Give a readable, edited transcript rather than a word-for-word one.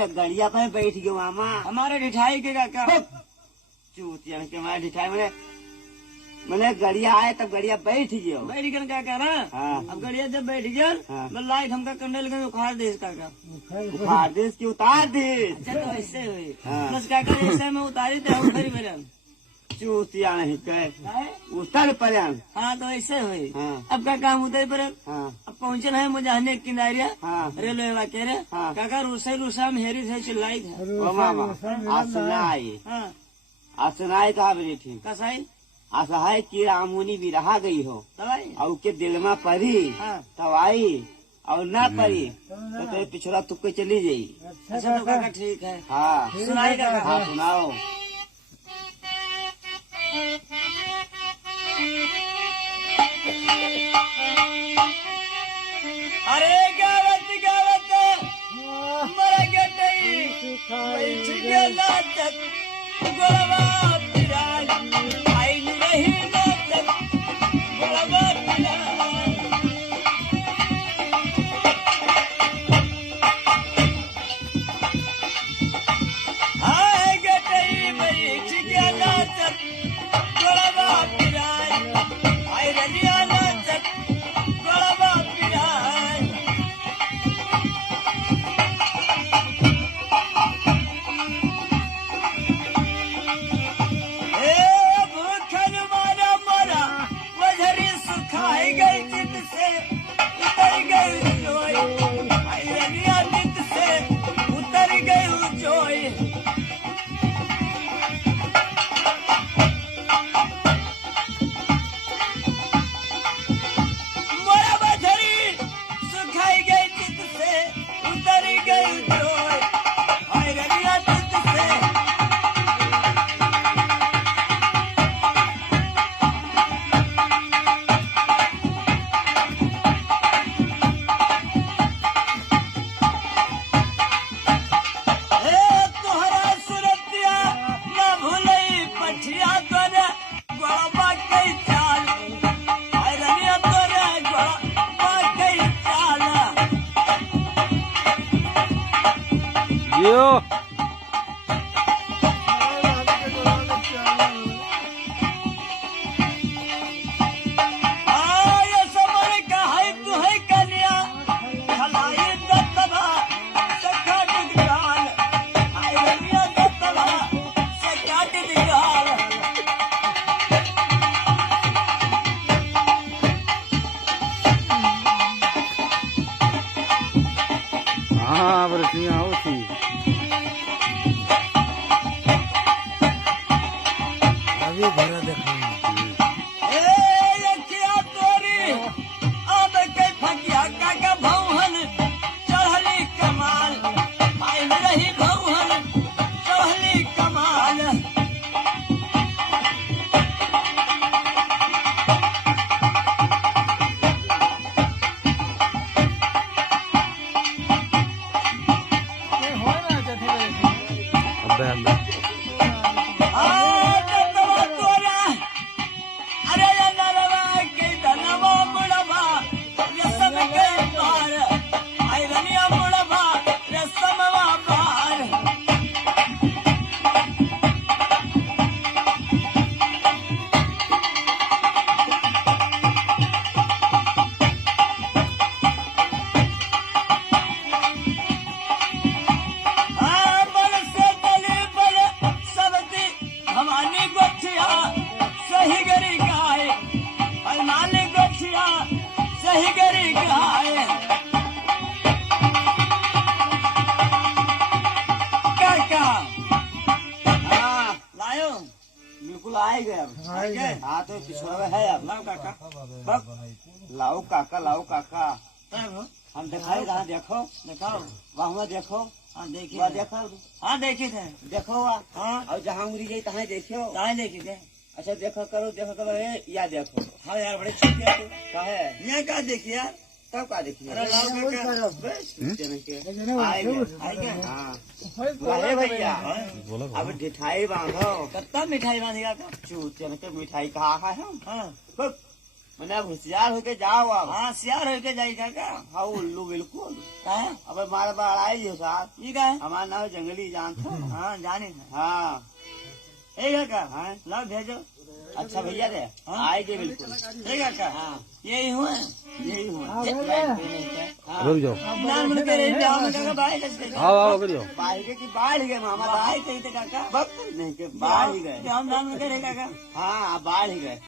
अरे गड़िया पे बैठ गयो मामा। हमारे ढिठाई के काका चूतिया के हमारे ढिठाई मैंने गड़िया आए तब गड़िया बैठ गयो। बैठ गया काका ना। हाँ। अब गड़िया जब बैठ गया हाँ। मैं लाइट हमका कंडे लगे उखाड़ दे काका। उखाड़ देश की उतार देश। अच्छा तो ऐसे हुई हाँ। बस काका ऐसे में उतारी थे उधर मेरे। चूतिया नहीं कह उतर पड़न। हाँ तो ऐसे हुई। हाँ। अब काका हम उतर पर हाँ अब पहुँचल है मुझे किनारिया हाँ रेलवे वाके रे। हाँ। काका रूसा में हेरी थे चिल्लाई थे। ओ मामा असनाई हाँ असनाई कहा बनी थी कसाई असहाय की रामुनी भी रहा गई हो दवाई। और के दिल में पड़ी हाँ। तब आई और ना पड़ी तो पिछड़ा तुक्के चली गई। अच्छा तो काका ठीक है। हाँ सुनाई काका। हाँ सुनाओ। अरे गावत गावत मर गई बैठ गया नाचत गोलवा पिराज आई रही नाचत गोलवा पिराज। हाय गई बैठ गया नाचत गोलवा पिराज आई रही नाचत गोलवा पिराज। भूखन मारा मारा वजरी सुखाई गई चित से उतर गई जोई रनिया चित से उतर गई जोई। मोरा वजरी सुखाई गई चित से उतर गई जोई रनिया चित से। तोहरा सुरतिया न भूलई पठिया तोरे गोलबा कई चाल रनिया तोरे गोलबा कई चाल। जियो आय समर का है तू है कन्या खलाई दत्तभा से काट दिगाल आय रनिया दत्तभा से काट दिगाल। हाँ बरसियाँ होती अभी घर देखेंगे। यखिया तोरी अब कई फकिया काका भौहन चढ़ली कमाल आई रही भौहन चढ़ली कमाल। अबे दत्तवा तोरा अरे ये नरवा के धनवा मुड़वा रसम के पार आई रनिया मुड़वा रसमवा पार। बल से तले बल सबती हमारी गोठिया सही गरी गाय हमारी गोठिया सही गरी गाय। काका हाँ लायो बिल्कुल आए गए। हाँ तो पिछड़ा है अब लाओ काका लाओ काका लाओ काका। तब हो हम दिखाई कहाँ देखो दिखाओ। वहाँ देखो हाँ देखिए वहाँ देखो हाँ देखे थे। देखो वहाँ हाँ और जहाँ उंगली गई तहाँ देखो। कहाँ देखे थे। अच्छा देखो करो या देखो हाँ यार बड़े छोटे हैं तू। का है यहाँ कहाँ देखी यार। तब का देखिए। अरे लाओ काका बस आए गए। हाँ अरे भैया अब ढिठाई बांधो। कितना मिठाई बांधेगा का। चूतिया के मिठाई कहा है हम हाँ बस मैंने होशियार होके जाओ अब। हाँ सियार होके जाई काका। हाँ उल्लू बिल्कुल। का है अब हमारे बाढ़ आई हो साहब। ये का है हमारा नाम जंगली जान था। हाँ जाने है हाँ ए काका हाँ लो भेजो। अच्छा भैया रे हाँ? आएंगे बिल्कुल। ए काका हाँ यही हुआ यही हुआ। हाँ रुक जाओ नान मन के रही जाओ में काका बाहर कैसे आओ आओ करियो बाहर की बाढ़ गए मामा बाहर कही थे काका वक्त नहीं के बाढ़ ही गए। हम नान मन के रही काका हाँ बाढ़ ही गए।